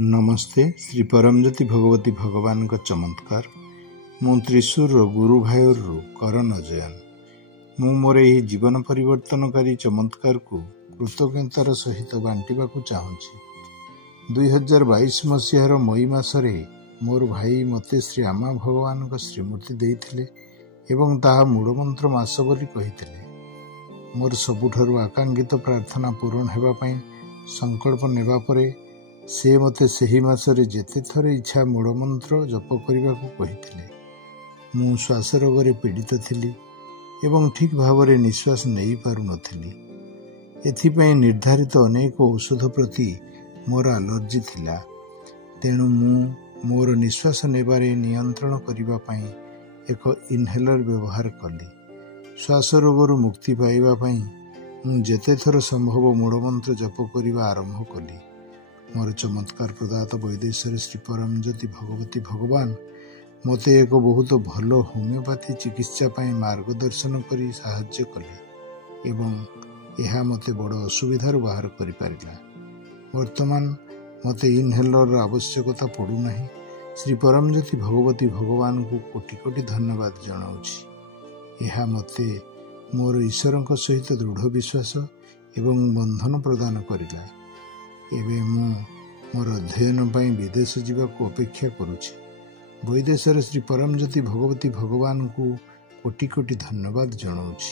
नमस्ते। श्री परमज्योति भगवती भगवान का चमत्कार। मु त्रिशूर गुरु भायर करण अजयन। मु मोर यही जीवन परिवर्तनकारी चमत्कार को कृतज्ञतार सहित बांटिबा चाहूँगी। 2022 मसीहार मई मासरे मोर भाई मते श्री आमा भगवान का श्रीमूर्ति देइथिले एवं ताहा मूलमंत्र मास बोली कहिथिले। मोर सबुठारु आकांक्षित प्रार्थना पूरण हेबा पई संकल्प नेबा परे से मते सही मासरे जेते थरे इच्छा मूलमंत्र जप करने को कहिथिले। मु श्वास रोग पीड़ित थिली एवं ठीक भाव में निश्वास नहीं पारु नथिली। एथिपई निर्धारित अनेक औषध प्रति मोर एलर्जी थिला। तेणु मु मोर निश्वास नेबारे नियंत्रण करबा पई एक इनहेलर व्यवहार कली। श्वास रोग मुक्ति पाइबा पई मु जेते थर संभव मूलमंत्र जप करबा आरंभ कली। मोर चमत्कार प्रदाता वैदेश्वर श्री परमज्योति भगवती भगवान मते एक बहुत भल होमियोपैथी चिकित्सा पाई मार्गदर्शन करी साहाय्य कले एवं यह मते बड़ असुविधार बाहर करि पारिला। वर्तमान मते इनहेलर आवश्यकता पड़ुना। श्री परमज्योति भगवती भगवान को कोटि कोटि धन्यवाद जनाऊछि। यह मते मोर ईश्वर सहित दृढ़ विश्वास एवं बंधन प्रदान करिला। एबे मु मोर अध्ययन पाई विदेश जीवाक अपेक्षा करुछि। वैदेश्वर श्री परमज्योति भगवती भगवान को कोटि कोटि धन्यवाद जनाऊछि।